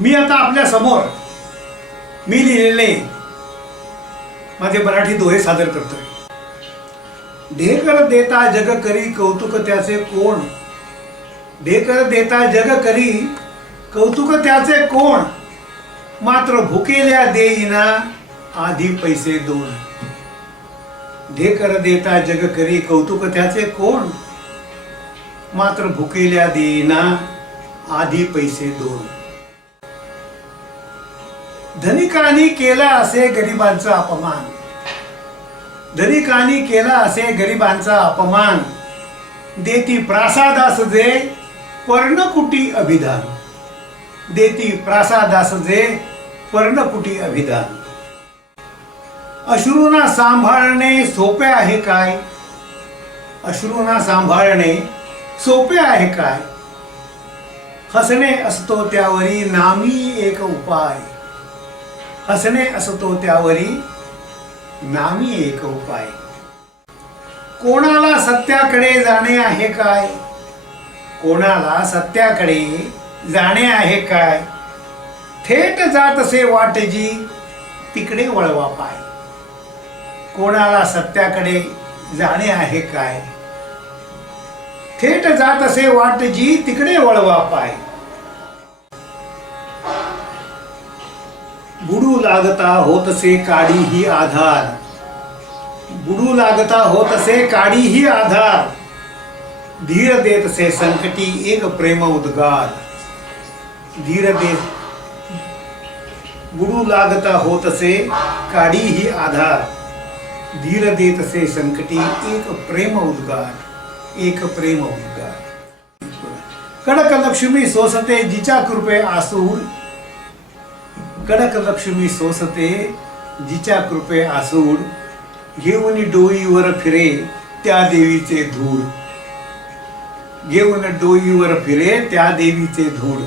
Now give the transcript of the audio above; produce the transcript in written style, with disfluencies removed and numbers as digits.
मी आता आपल्या समोर मी लिहिलेले माझे मराठी दोहे सादर करतोय. ढेकर देता जग करी कौतुक त्याचे कोण. ढेकर देता जग करी कौतुक त्याचे कोण. मात्र भुकेल्या देईना आधी पैसे दोन. ढेकर देता जग करी कौतुक त्याचे कोण. मात्र भुकेल्या देईना आधी पैसे दोन. धनिकांनी केला असे गरिबांचा अपमान. धनिकांनी केला असे गरिबांचा अपमान. देती प्रासादास जे पर्णकुटी अभिधान. देती प्रासादास जे पर्णकुटी अभिधान. अश्रूंना सांभाळणे सोपे आहे काय. अश्रूंना सांभाळणे सोपे आहे काय. हसणे असतो त्यावरी नामी एक उपाय. हसणे असतो त्यावरी नामी एक उपाय. कोणाला सत्याकडे जाणे आहे काय. कोणाला सत्याकडे जाणे आहे काय. थेट जात असे वाटजी तिकडे वळवा पाय. कोणाला सत्याकडे जाणे आहे काय. थेट जात असे वाटजी तिकडे वळवा पाय. बुडू लागता होतसे काडीही आधार. बुडू लागता होतसे काडीही आधार. धीर देतसे संकटी एक प्रेम उद्गार. धीर देत बुडू लागता होतसे काडीही आधार. धीर देतसे संकटी एक प्रेम उद्गार. एक प्रेम उद्गार. कडक लक्ष्मी सोसते जिच्या कृपे आसूड. कडक लक्ष्मी सोसते जिच्या कृपे आसूड. घेऊन डोईवर फिरे त्या देवीचे धूळ. घेऊन डोईवर फिरे त्या देवीचे धूळ.